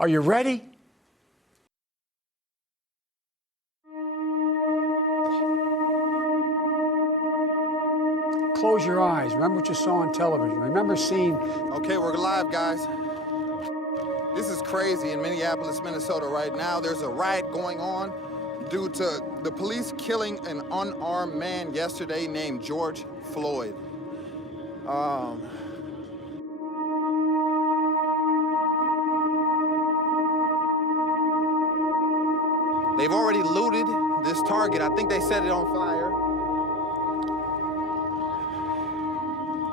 Are you ready? Close your eyes. Remember what you saw on television. Remember seeing... Okay, we're live, guys. This is crazy in Minneapolis, Minnesota right now. There's a riot going on due to the police killing an unarmed man yesterday named George Floyd. They've already looted this Target. I think they set it on fire.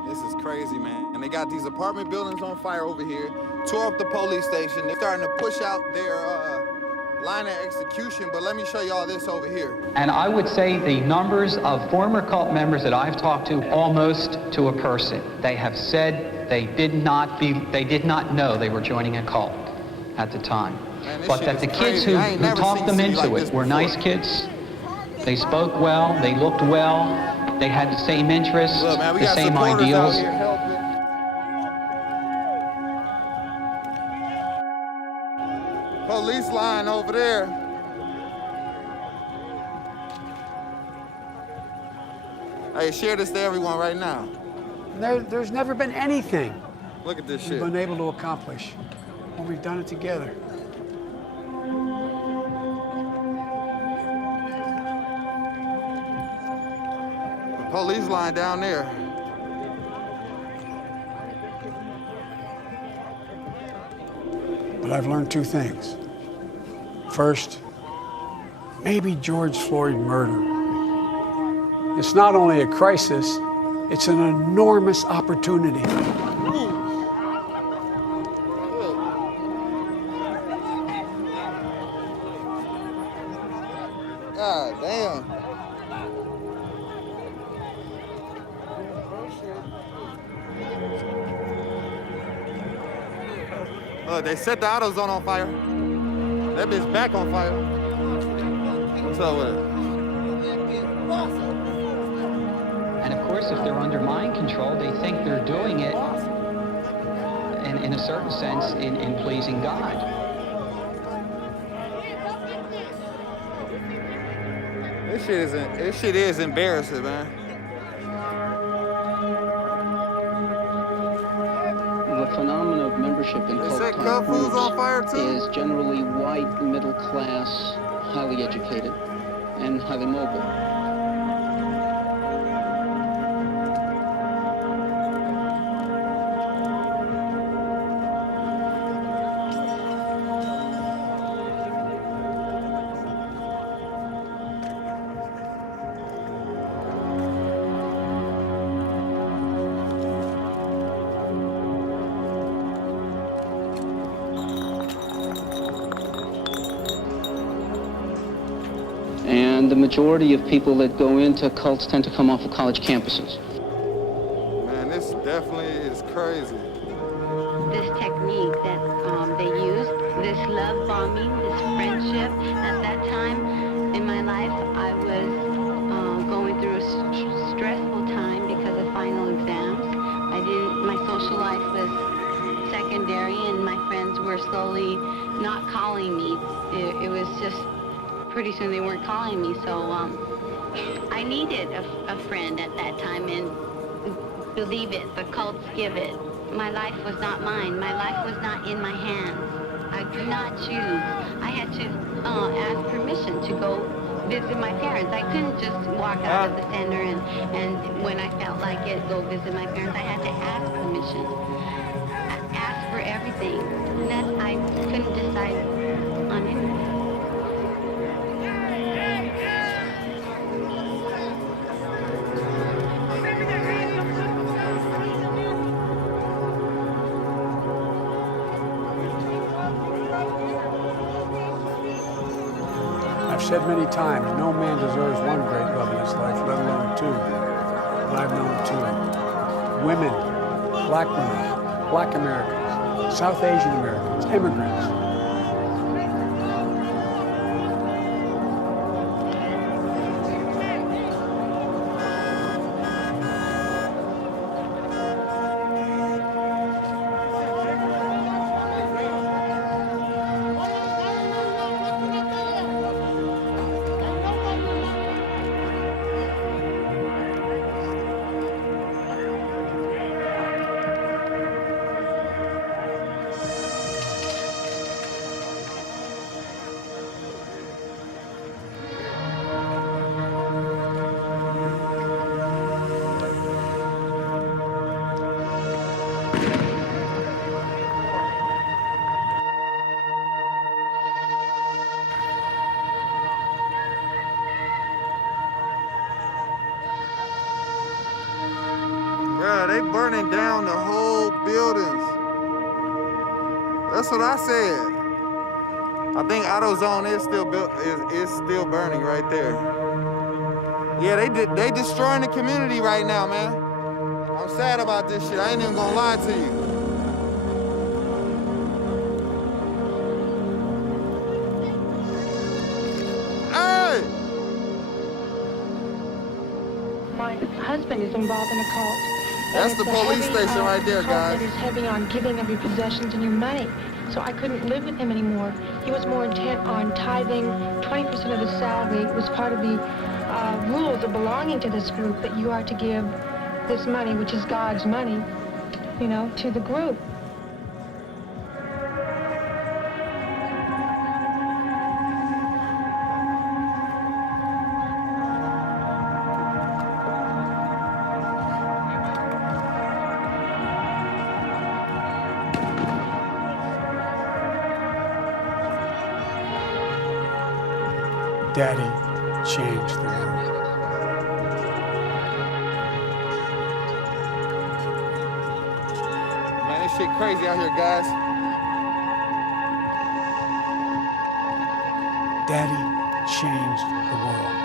This is crazy, man. And they got these apartment buildings on fire over here, tore up the police station. They're starting to push out their line of execution, but let me show y'all this over here. And I would say the numbers of former cult members that I've talked to, almost to a person, they have said they did not know they were joining a cult at the time. Man, but that the kids who talked them into it were nice kids. They spoke well, they looked well, they had the same interests, Look, man, the same ideals. Police line over there. Hey, share this to everyone right now. There's never been anything Look at this we've shit. been able to accomplish when we've done it together. The police line down there. But I've learned two things. First, maybe George Floyd murder. It's not only a crisis, it's an enormous opportunity. God damn. They set the AutoZone on fire. That bitch back on fire. What's up with it? And of course, if they're under mind control, they think they're doing it in a certain sense in pleasing God. This shit is embarrassing, man. The phenomenon of membership in cult-type groups is generally white, middle-class, highly educated, and highly mobile. And the majority of people that go into cults tend to come off of college campuses. Man, this definitely is crazy. This technique that they use, this love bombing, this friendship, at that time in my life, I was going through a stressful time because of final exams. My social life was secondary, and my friends were slowly not calling me. It was just, pretty soon they weren't calling me, so I needed a friend at that time, and believe it, the cults give it. My life was not mine. My life was not in my hands. I could not choose. I had to ask permission to go visit my parents. I couldn't just walk out of the center and when I felt like it, go visit my parents. I had to ask permission. Ask for everything. And that I couldn't decide on anything. I've said many times, no man deserves one great love in his life, let alone two. But I've known two. Women, black Americans, South Asian Americans, immigrants. burning down the whole buildings. That's what I said. I think AutoZone is still is still burning right there. Yeah, they destroying the community right now, man. I'm sad about this shit. I ain't even gonna lie to you. Hey! My husband is involved in a cult. That's the police station right there, guys. That is heavy on giving of your possessions and your money. So I couldn't live with him anymore. He was more intent on tithing 20% of his salary. It was part of the rules of belonging to this group that you are to give this money, which is God's money, you know, to the group. Daddy changed the world. Man, this shit crazy out here, guys. Daddy changed the world.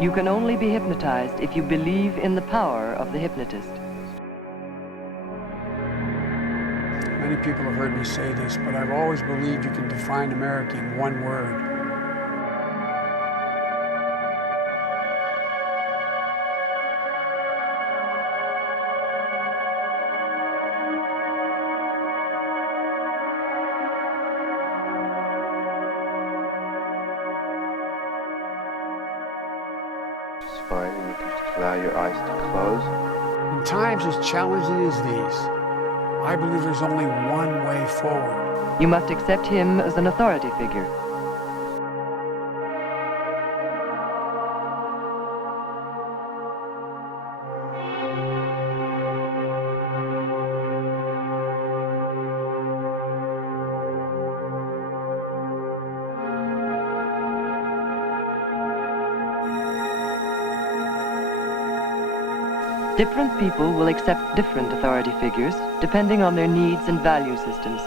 You can only be hypnotized if you believe in the power of the hypnotist. Many people have heard me say this, but I've always believed you can define America in one word. Fine, and you can just allow your eyes to close. In times as challenging as these, I believe there's only one way forward. You must accept him as an authority figure. Different people will accept different authority figures, depending on their needs and value systems.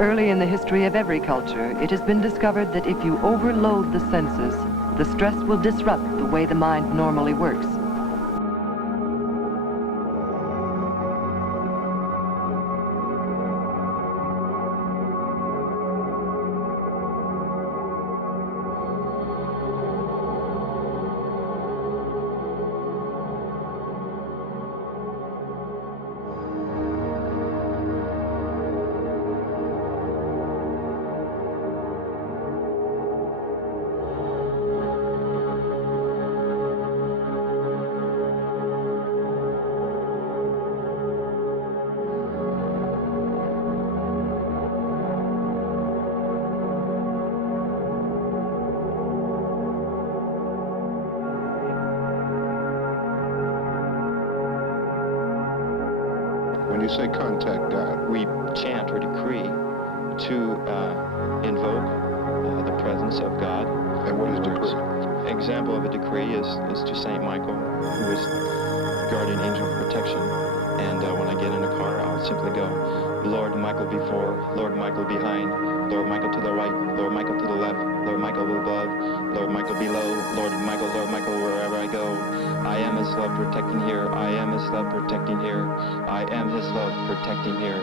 Early in the history of every culture, it has been discovered that if you overload the senses, the stress will disrupt the way the mind normally works. say contact God? We chant or decree to invoke the presence of God. And what is decree? Example of a decree is to Saint Michael, who is guardian angel of protection. And when I get in the car, I'll simply go, Lord Michael before, Lord Michael behind, Lord Michael to the right, Lord Michael to the left, Lord Michael above, Lord Michael below, Lord Michael, wherever I go. I am his love protecting here. I am his love protecting here. I am his love protecting here.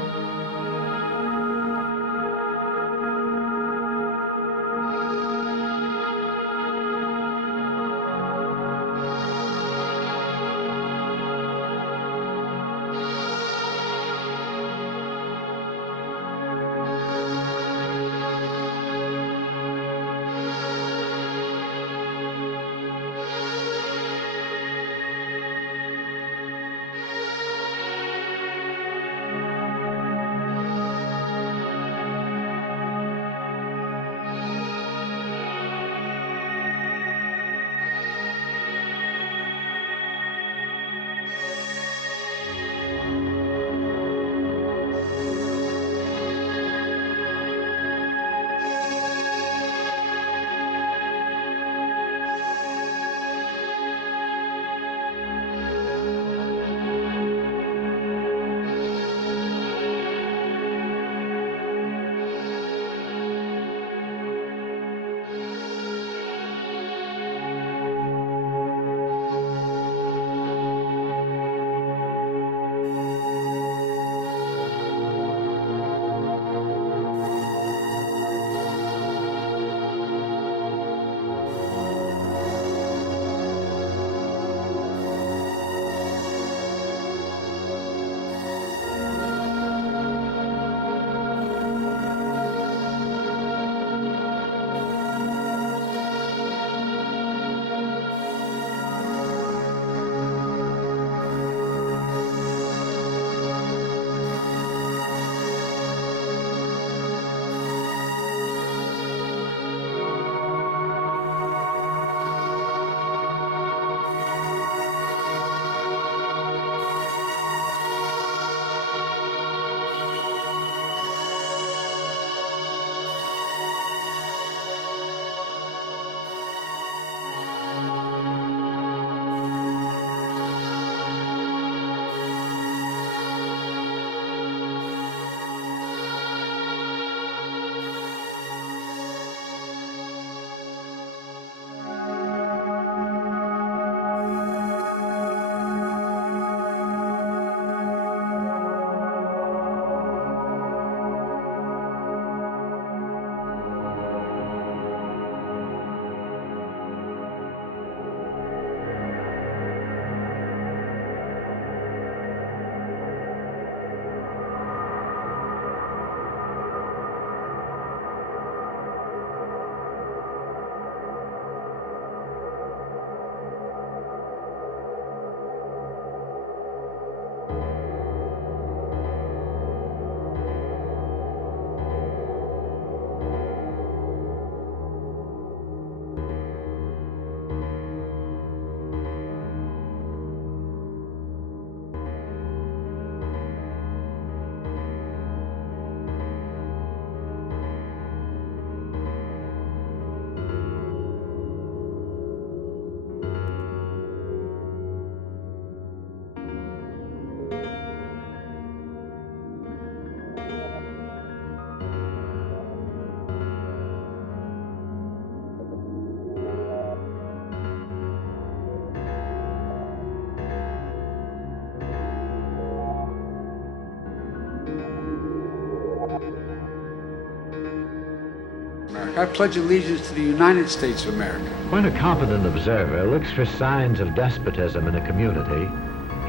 I pledge allegiance to the United States of America. When a competent observer looks for signs of despotism in a community,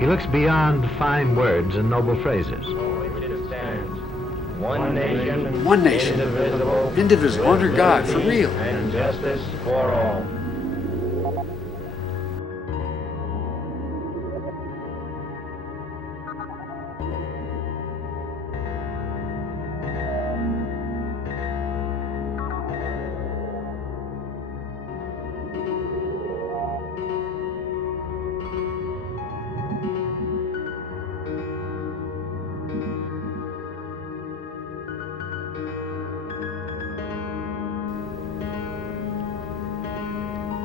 he looks beyond fine words and noble phrases. One nation, One nation, indivisible, under God, for real. and justice for all.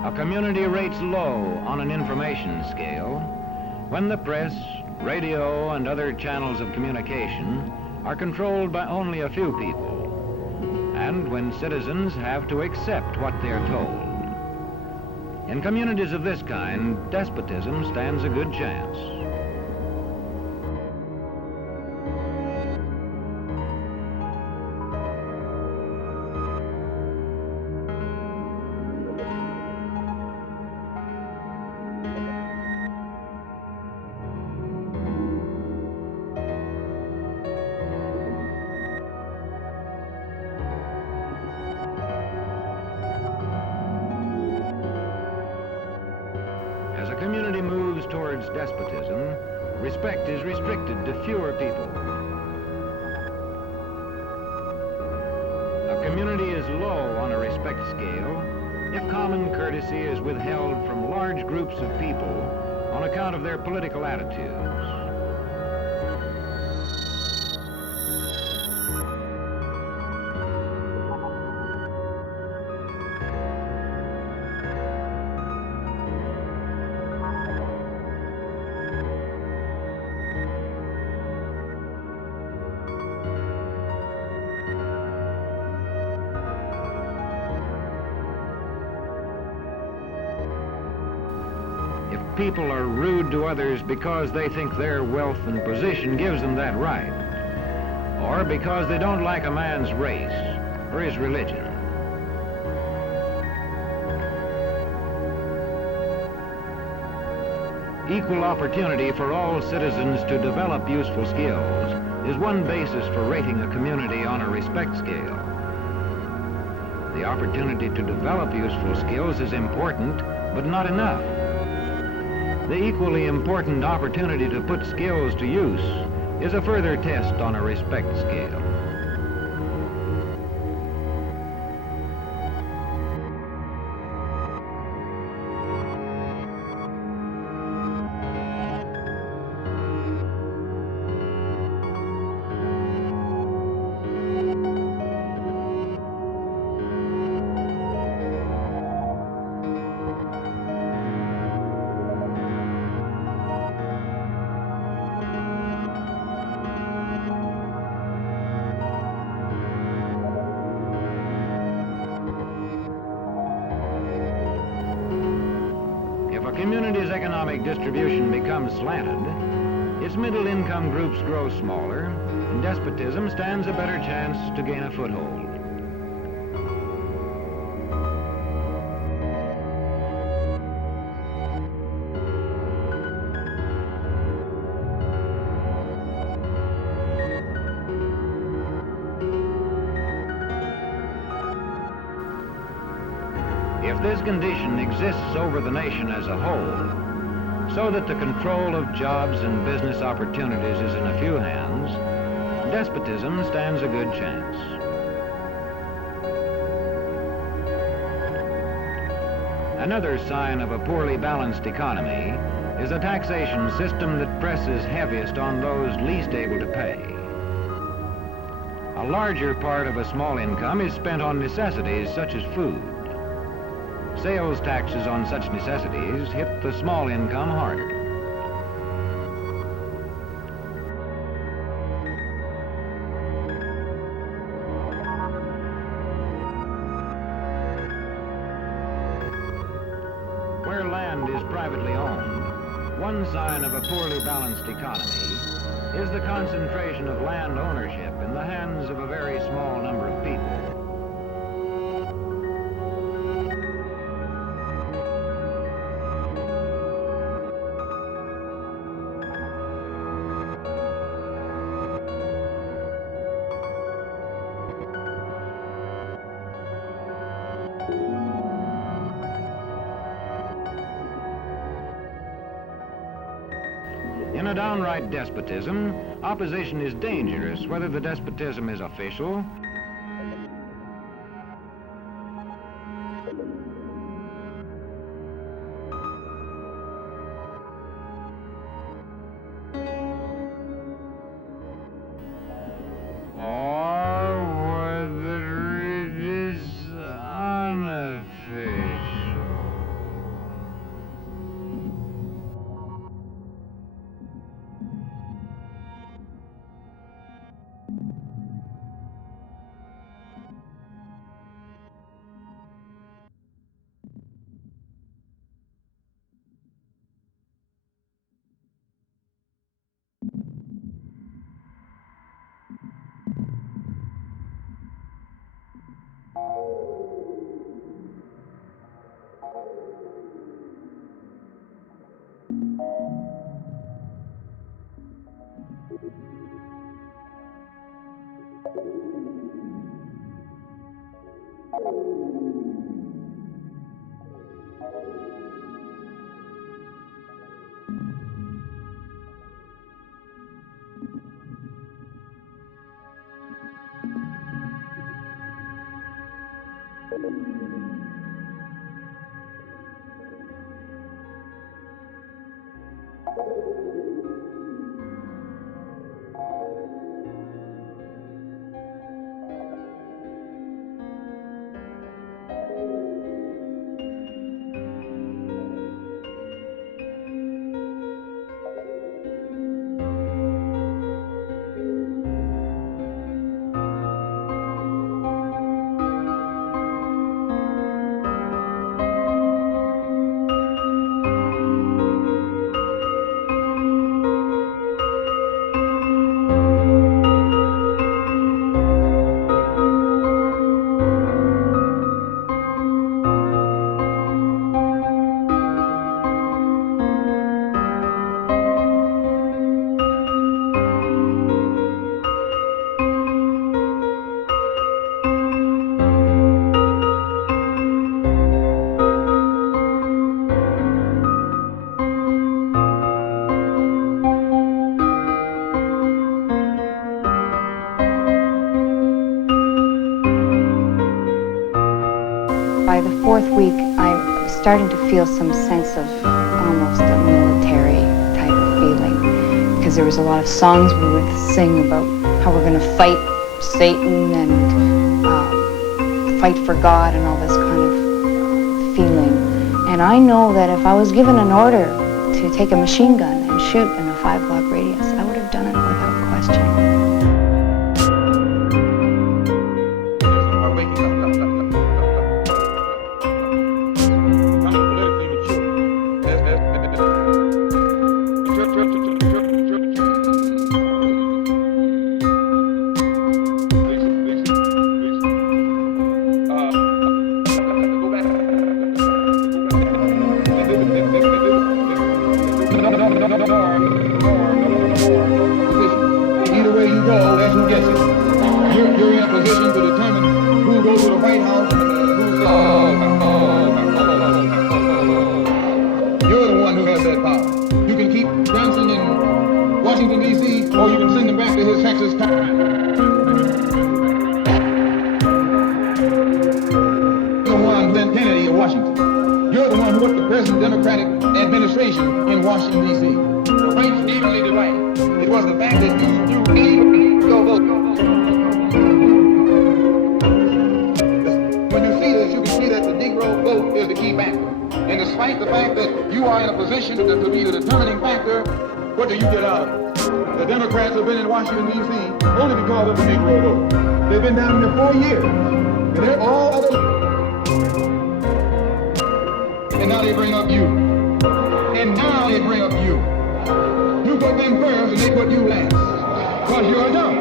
A community rates low on an information scale when the press, radio, and other channels of communication are controlled by only a few people, and when citizens have to accept what they're told. In communities of this kind, despotism stands a good chance. As a community moves towards despotism, respect is restricted to fewer people. A community is low on a respect scale if common courtesy is withheld from large groups of people on account of their political attitudes. If people are rude to others because they think their wealth and position gives them that right, or because they don't like a man's race or his religion. Equal opportunity for all citizens to develop useful skills is one basis for rating a community on a respect scale. The opportunity to develop useful skills is important, but not enough. The equally important opportunity to put skills to use is a further test on a respect scale. If a community's economic distribution becomes slanted, its middle income groups grow smaller, and despotism stands a better chance to gain a foothold. If this condition exists over the nation as a whole, so that the control of jobs and business opportunities is in a few hands, despotism stands a good chance. Another sign of a poorly balanced economy is a taxation system that presses heaviest on those least able to pay. A larger part of a small income is spent on necessities such as food. Sales taxes on such necessities hit the small income harder. Where land is privately owned, one sign of a poorly balanced economy is the concentration of land ownership in the hands of a very small number of people. In a downright despotism, opposition is dangerous, whether the despotism is official or whether it is unofficial. By the fourth week, I'm starting to feel some sense of almost a military type of feeling, because there was a lot of songs we would sing about how we're going to fight Satan and fight for God and all this kind of feeling. And I know that if I was given an order to take a machine gun and shoot in a 5-block radius, I would have done it without question. Either way you go, that's who gets it. You're in a position to determine who goes to the White House and who's You're the one who has that power. You can keep Johnson in Washington, D.C., or you can send him back to his Texas the one then Kennedy of Washington. You're the one who put the present Democratic administration in Washington, D.C. The rights evenly divided. It was the fact that you need your vote. When you see this, you can see that the Negro vote is the key factor. And despite the fact that you are in a position to be the determining factor, what do you get out of it? The Democrats have been in Washington, D.C. only because of the Negro vote. They've been down there 4 years. And they're all other... And now they bring up you. And now they bring up you. You put them first and they put you last. Because you're dumb.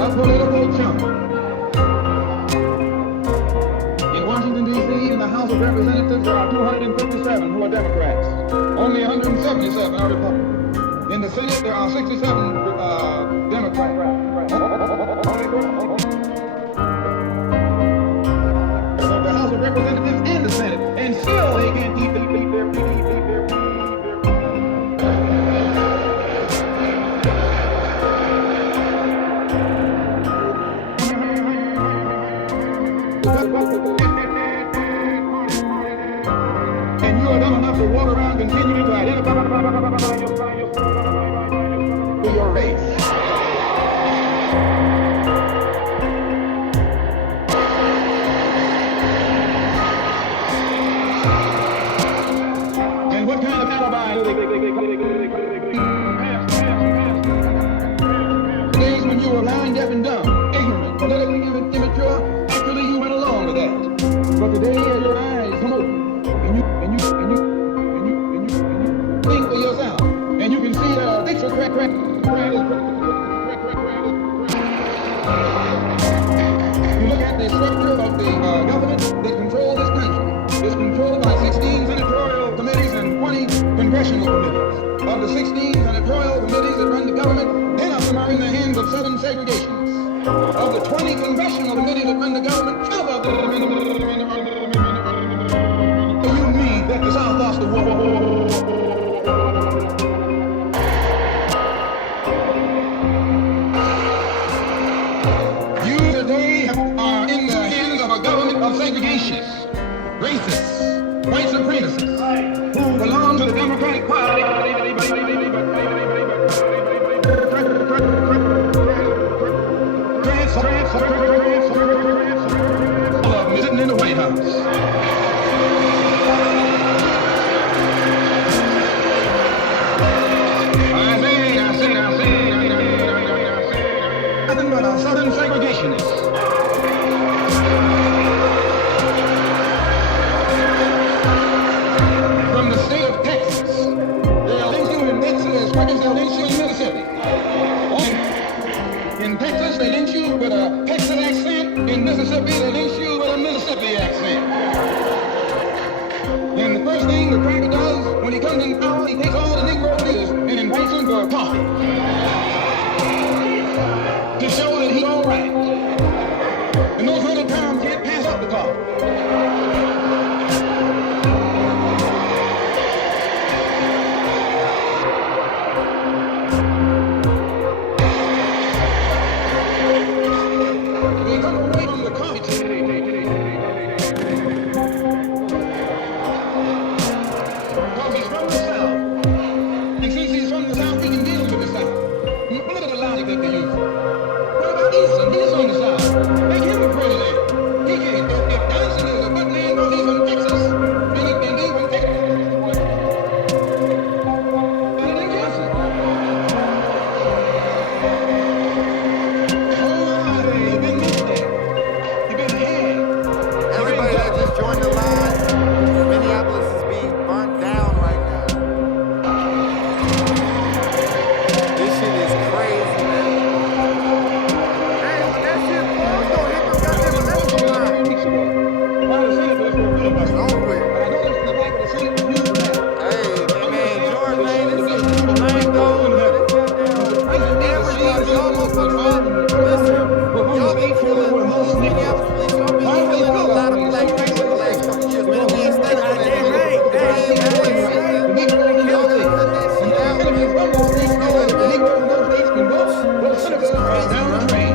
A political chump. In Washington, D.C., in the House of Representatives, there are 257 who are Democrats. Only 177 are Republicans. In the Senate, there are 67 Democrats. The House of Representatives and the Senate, and still they can't keep their and you are dumb enough to walk around continuing to identify your race. What kind of alibi do the days when you were lying, deaf and dumb, ignorant, politically immature, actually you went along with that. But today your eyes come open, and you think for yourself, and you can see that a Dixiecrat look at the structure of the government that controls this country. It's controlled by 16 senatorial committees and 20 congressional committees. Of the 16 senatorial committees that run the government, 10 of them are in the hands of Southern segregationists. Of the 20 congressional committees that run the government, 12 of them are in the you mean that the South lost the war? You today are in the hands of a government of segregationists, racists, white supremacists, who belong to the Democratic Party. All of them sitting in the White House. Nothing but a Southern segregationist. From the state of Texas, they'll lynch you in Texas as quick as they'll lynch you in Mississippi. In Texas, they lynch you with a Texas accent. In Mississippi, they lynch you with a Mississippi accent. And the first thing the cracker does when he comes in power, he takes all the Negro leaders and invites them for a coffee to show that he's all right. And those little towns can't pass up the coffee. They come away from the coffee table. Because he's from the South. And since he's from the South, he can deal with the South. Look at the logic that they use. What about Easton? He's from the South. Make him the president. He can. If Johnson is a good man, because he's from Texas, and he's from Texas. President Johnson. You've been missed there. You've been ahead. Everybody that just joined the line, Minneapolis is being burnt down right now. This shit is crazy, man. Hey, when that shit falls, don't hit the goddamn election line. It's over with. Hey, man, George, man, this is Lane Gold. Everybody, y'all motherfuckers, listen, y'all been killing Minneapolis police, y'all been killing a lot of black people in the last couple years, man. We ain't standing for that. Y'all gotta cut that shit out, man.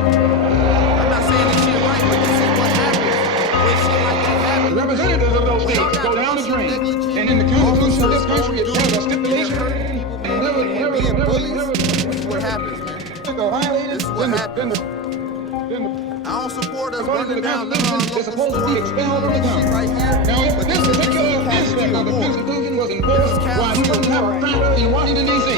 I'm not saying this shit right, but this is what happens when shit like that happens. Representatives of those states go down the drain. And in the Constitution of this country, it has a stipulation. Being bullies, this is what happens, man. This is what happens. I don't support us burning down none of our local stores and all this shit right here. Now, if But this particular aspect of the Constitution was enforced while he doesn't have a cracker in Washington, D.C.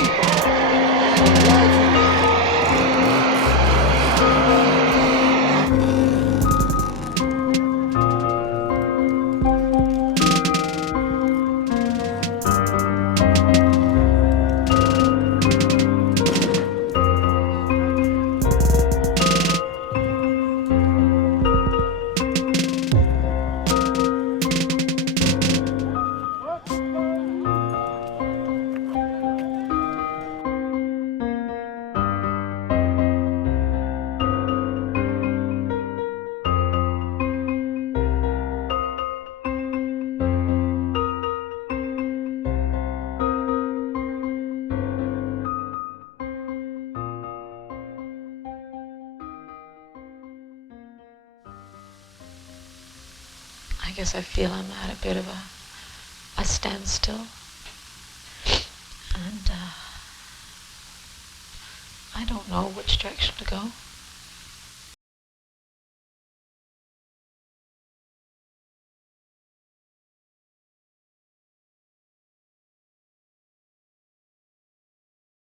I guess I feel I'm at a bit of a standstill. And I don't know which direction to go.